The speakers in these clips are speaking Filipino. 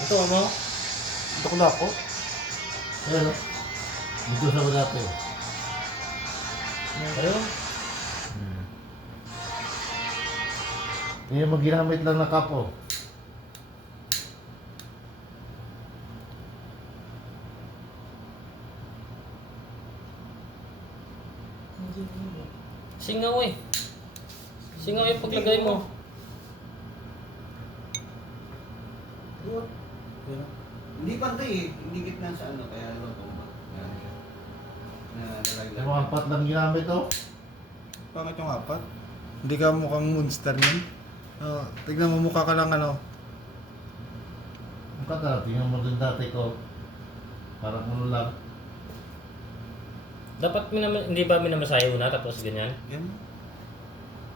Ito mo? Ito ko na ako. Ayan o. Dito sa mga dati. Ayun. Hindi mo ginamit lang na kapo. Singaw eh. Singaw yung paglagay mo. Hindi pantay eh. Hindi gitna sa ano. Kaya ano tumba. Yan siya. Yung mga apat lang ginamit o. Pangit yung apat. Hindi ka mukhang monster yun. Tignan mo, mukha ka lang ano. Ang kata, tingnan mo din dati ko. Parang ano lang. Dapat hindi ba minamasahe una tapos ganyan? Yan.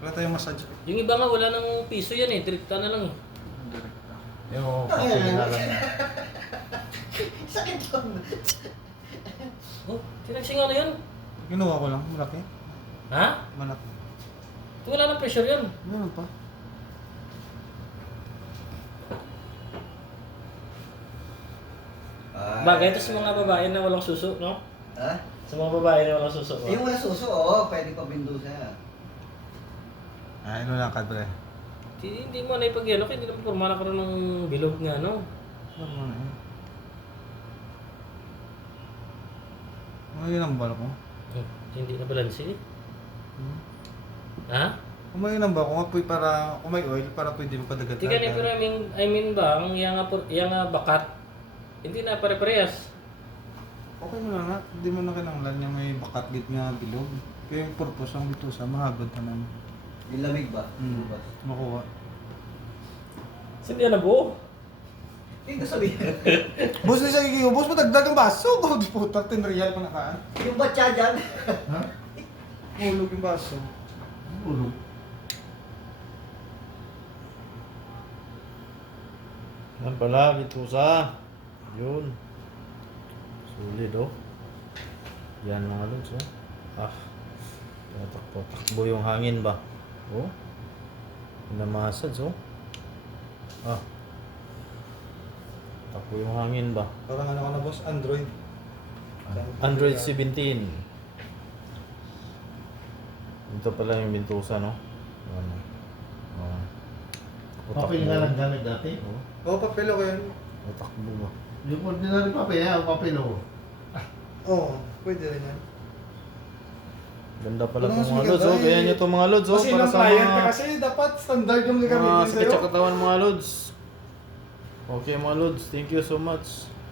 Wala tayong massage. Yung iba nga wala nang piso yan eh. Direkta na lang eh. Yung kape nga lang. Sakit ko. Oh, sinagsingaw na yun. Ginawa ko lang, malaki. Ha? Malaki. Ito wala nang pressure yun. Meron pa. Bagay ito sa mga babae na walang suso, no? Ha? Sa mga babae na walang suso. Yung wala suso, oo. Pwede pa bindusa. Ano lang ka, pre? Hindi mo na ipag-yelo, hindi naman forma na karoon ng bilog nga, no? Ano na yun? Ano yun ang bala ko? Hindi na balanse eh. Hmm? Ha? Kumain ang ba? Kung apoy para, kung may oil, para pwede mo padagatan. Tika na pero I mean ba, ang yang nga bakat, hindi na pare-parehas. Okay mo lang nga. Hindi mo na kinanglan yung may bakat git nga bilog. Kaya yung purpose ang bitusa, mahagod na naman. Yung lamig ba? Hmm. Bukas. Makuha. Hindi na buo. Hindi ko sabihin. Boss na siya gigiubos mo, dagdag ang baso. God, puta, 10 real pa nakaan. Yung batya dyan. Ha? Hulog yung baso. Ulog. Yan pala, bitusa. Yun. Sulit oh. Yan mga lods oh. Takbo yung hangin ba? Oh. Namassage oh. Takbo yung hangin ba? Parang ano ka na boss, Android. Android 17. Ito pala yung bintusa no? Ano? Papel nga lang gamit dati? Oo. Oo, papel ko yun. Takbo ba? Yung ordinary papel ha? O papel o? Oo, pwede rin yan. Ganda pala Ano mas itong mga maganda lods oh. eh. Kaya nyo itong mga lods oh. Kasi Para ng sa client mga... kasi dapat standard yung Mga gagamitin sakit sa'yo. sa katawan mga lods. Okay mga lods, thank you so much.